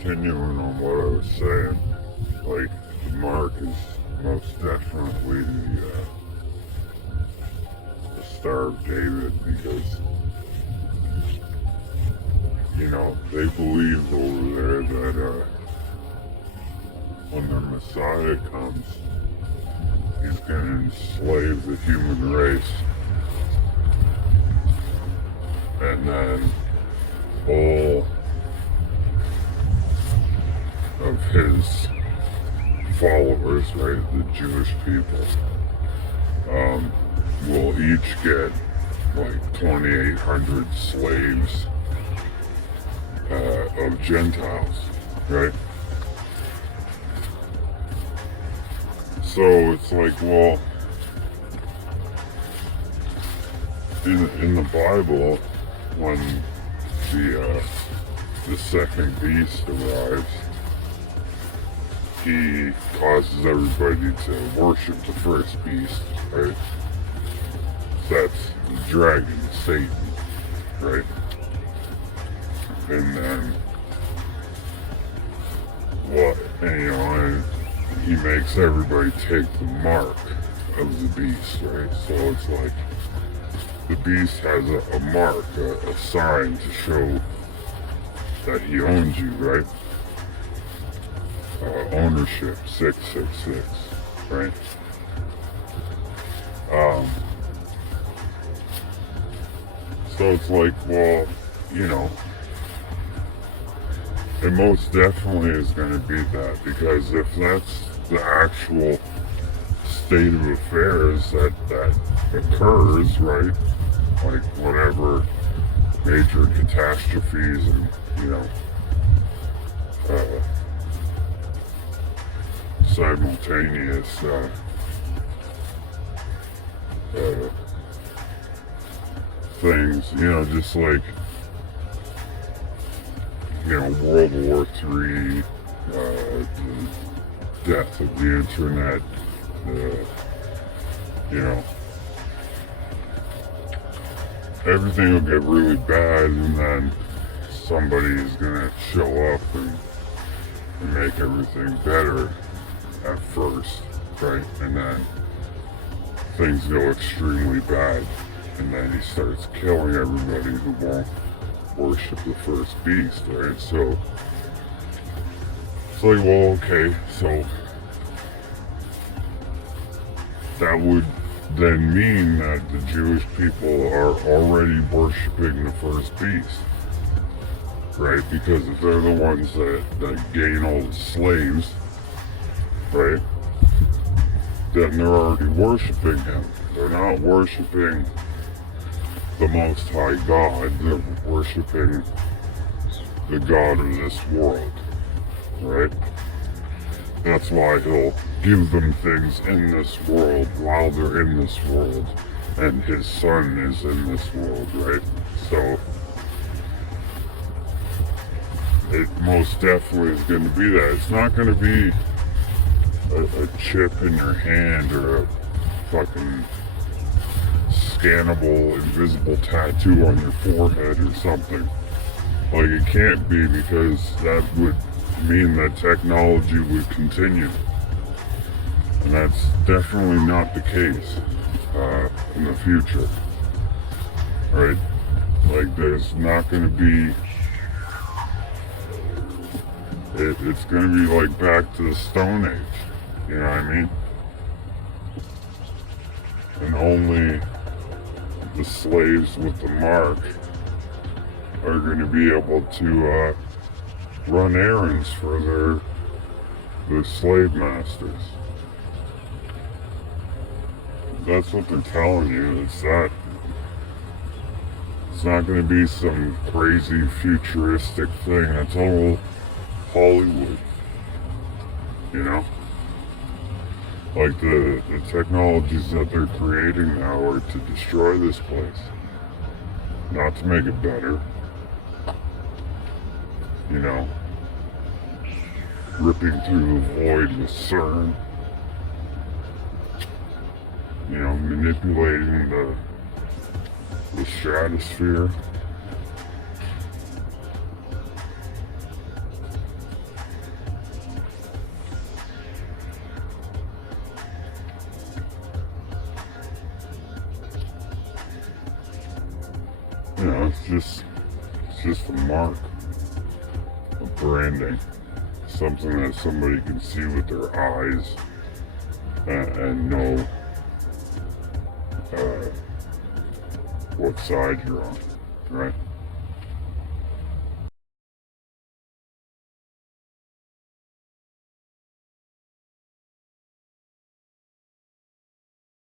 continuing on what I was saying, like, the mark is most definitely the Star of David because, they believe over there that when their Messiah comes, he's going to enslave the human race. And then all of his followers, right, the Jewish people, will each get like 2,800 slaves of Gentiles, right? So it's like, well, in the Bible, when the second beast arrives, he causes everybody to worship the first beast, right? That's the dragon, Satan, right? And then and he makes everybody take the mark of the beast, right? So it's like the beast has a mark, a sign to show that he owns you, right? Ownership, 666, right? So it's like, well, it most definitely is going to be that, because if that's the actual state of affairs that occurs, right, like whatever major catastrophes and, simultaneous things, just like, World War III, the death of the internet, everything will get really bad, and then somebody is gonna show up and make everything better at first, right? And then things go extremely bad, and then he starts killing everybody who won't worship the first beast, right? So it's like, well, okay, so that would then mean that the Jewish people are already worshiping the first beast, right? Because if they're the ones that gain all the slaves, right, then they're already worshiping him. They're not worshiping the Most High God, they're worshiping the God of this world, right? That's why he'll give them things in this world while they're in this world, and his son is in this world, right? So it most definitely is going to be that. It's not going to be a chip in your hand or a fucking scannable, invisible tattoo on your forehead or something. Like, it can't be, because that would mean that technology would continue. And that's definitely not the case in the future. Right? Like, there's not going to be... It's going to be like back to the Stone Age. You know what I mean? And only the slaves with the mark are going to be able to run errands for their slave masters. That's what they're telling you. It's not going to be some crazy futuristic thing. That's all Hollywood. Like the technologies that they're creating now are to destroy this place, not to make it better. Ripping through the void with CERN, manipulating the stratosphere. it's just a mark of branding, something that somebody can see with their eyes and know what side you're on, right?